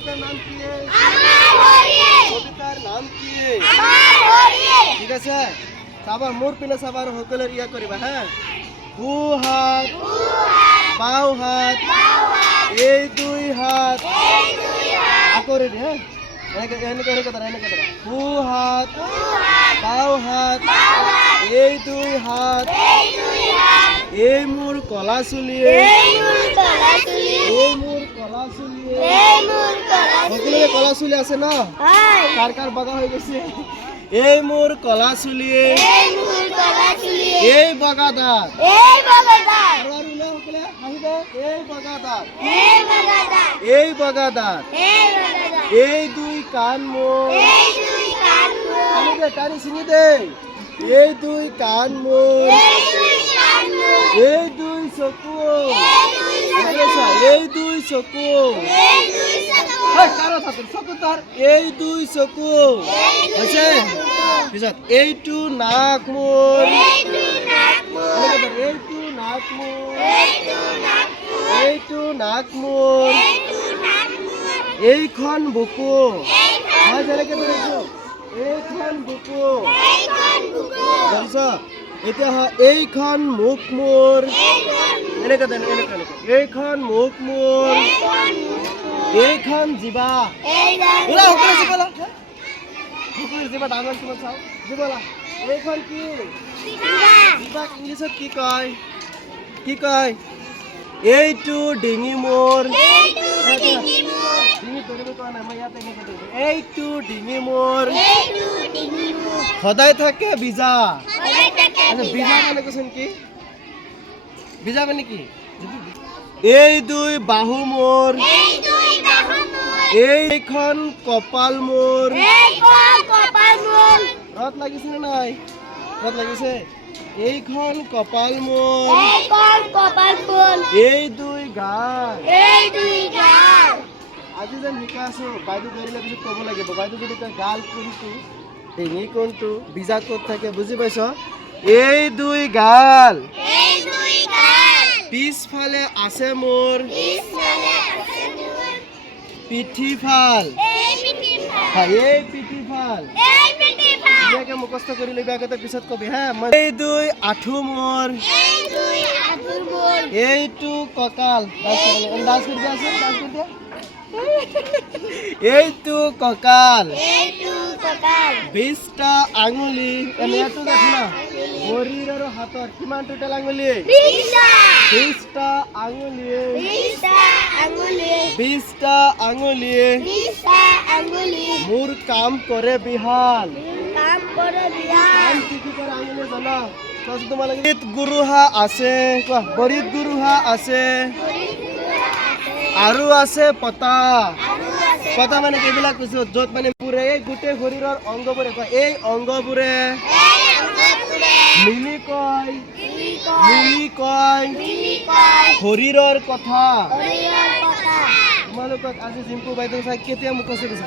কবিতার নাম কি? কবিতার নাম কি? ঠিক আছে চাবার মোর পিনে চাবার সকলের ইয়া করিবা হ্যাঁ বু হাত বাও হাত এই দুই হাত আকরে হ্যাঁ এনেকে এনেকে এনেকে ধরা এনেকে ধরা বু হাত বাও হাত এই দুই হাত এই মোর কলা চুলিয়ে এই মোর কলা চুলিয়ে সকলোৰে কলা চুলি আছে ন কাৰ কাৰ বগা হৈ গৈছে এই মোৰ কলা চুলিয়ে এই বগা দাঁত আৰু উলে সকলে হাঁহিবে এই বগা দাঁত এই বগা দাঁত এই দুই কাণ মোৰ টানি চিনি দে এই দুই কাণ মোৰ এই দুই চকু এই দুই চকু চকু তাৰ এই দুই চকু হৈছে পিছত এইটো নাক মোৰ এইটো নাক মোৰ এইটো নাক মোৰ এইখন বুকু মই যেনেকে ধৰিছো এইখন বুকু ধৰিছ এতিয়া হয় এইখন মুখ মোৰ এনেকে দেন এনেকে এইখন মুখ মোৰ এইখন জিবা ওলা সকলো জিবালা সকলো জিবা ডাঙৰ কিমান চাও জিবালা এইখন কি জিবা ইংলিছত কি কয় এইটো ডিঙি মোৰ ডিঙি ধৰিব কোৱা নাই মই ইয়াতে এনেকে দিম এইটো ডিঙি মোৰ সদায় থাকে বিজা বিজা মানে কৈছেন কি বিজা মানে কি এই দুই বাহু মোৰ এইখন কপাল মোৰ ৰদ লাগিছে নে নাই ৰদ লাগিছে এইখন কপাল মোৰ এই দুই গাল আজি যেন শিকা আছো বাইদেউ ধৰিলে পিছত ক'ব লাগিব বাইদেউ যদি কয় গাল কোনটো ডিঙি কোনটো বিজা ক'ত থাকে বুজি পাইছ এই দুই গাল পিছফালে আছে মোৰ পিঠিফাল এই পিঠিফাল ধুনীয়াকে মুখস্থ কৰি লবি আগতে পিছত কবি হা এই দুই আঁঠু মোৰ এইটো কঁকাল ডান্স কৰি দিয়া এইটো কঁকাল 20টা আঙুলি এনেটো দেখো না ভৰিৰ আৰু হাতৰ কিমান টোটেল আঙুলি 20টা আঙুলি 20টা আঙুলি মোৰ কাম কৰে বিহাল আঙুলি জানা তোমালোকে বৰিত গুৰুহা আছে কোৱা বৰিত গুৰুহা আছে আৰু আছে পতা পতা মানে এইবিলাক কৈছো য'ত মানে পুৰে এই গোটেই শৰীৰৰ অংগবোৰে কয় এই অংগবোৰে মিলি কয় শৰীৰৰ কথা তোমালোকক আজি জিম্পু বাইদেউ চাই কেতিয়া মুখস্থ দিছে